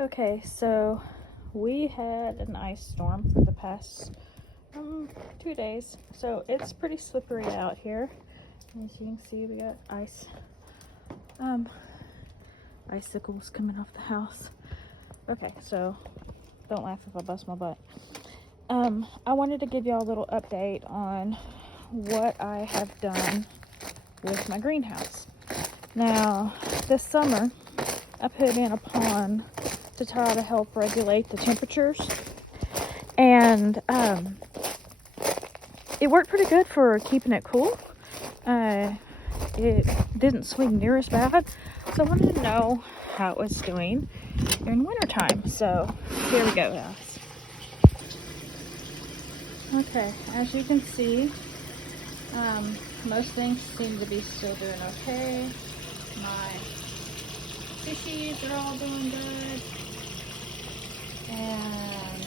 Okay, so we had an ice storm for the past 2 days, so it's pretty slippery out here. As you can see, we got icicles coming off the house. Okay, so don't laugh if I bust my butt. I wanted to give y'all a little update on what I have done with my greenhouse. Now, this summer, I put in a pond to try to help regulate the temperatures, and it worked pretty good for keeping it cool. It didn't swing near as bad, so I wanted to know how it was doing during wintertime. So here we go, guys. Okay, as you can see, most things seem to be still doing okay. My fishies are all doing good, and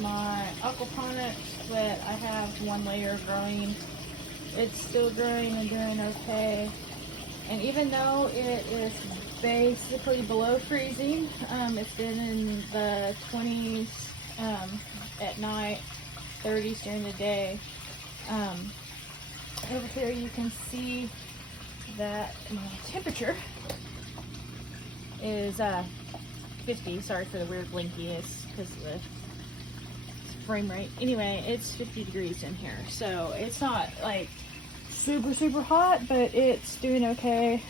my aquaponics that I have one layer growing, it's still growing and doing okay. And even though it is basically below freezing, it's been in the 20s at night, 30s during the day. Over here you can see that my temperature is 50. Sorry for the weird blinky, it's because of the frame rate. Anyway, it's 50 degrees in here, so it's not like super hot, but it's doing okay.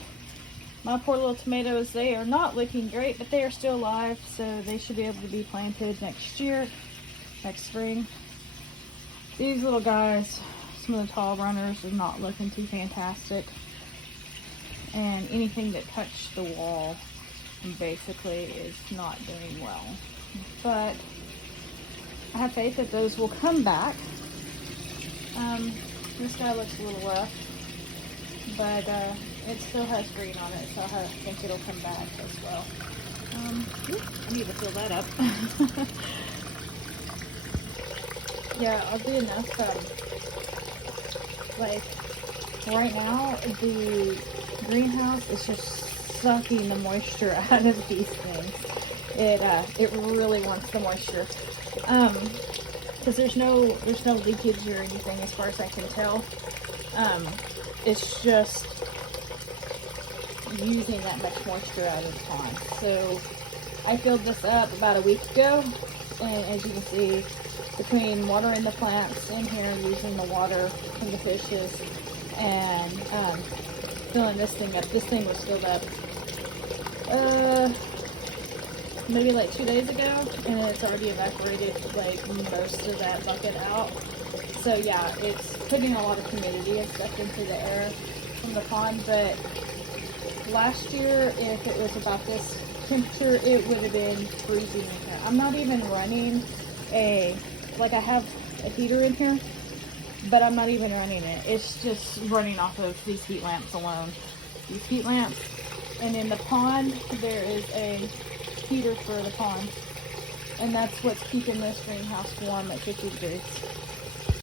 My poor little tomatoes, they are not looking great, but they are still alive, so they should be able to be planted next spring. These little guys, some of the tall runners, are not looking too fantastic, and anything that touched the wall basically is not doing well. But I have faith that those will come back. This guy looks a little rough, but it still has green on it, so I think it'll come back as well. I need to fill that up. Yeah, oddly enough, like right now, the greenhouse is just sucking the moisture out of these things. It really wants the moisture. Because there's no leakage or anything as far as I can tell. It's just using that much moisture out of the pond. So I filled this up about a week ago, and as you can see, between watering the plants in here, using the water from the fishes, and filling this thing up. This thing was filled up maybe like 2 days ago, and it's already evaporated like most of that bucket out. So yeah, it's putting a lot of humidity and stuff into the air from the pond. But last year, if it was about this temperature, it would have been freezing in here. I'm not even running I have a heater in here, but I'm not even running it. It's just running off of these heat lamps alone. These heat lamps. And in the pond, there is a heater for the pond, and that's what's keeping this greenhouse warm at 50 degrees.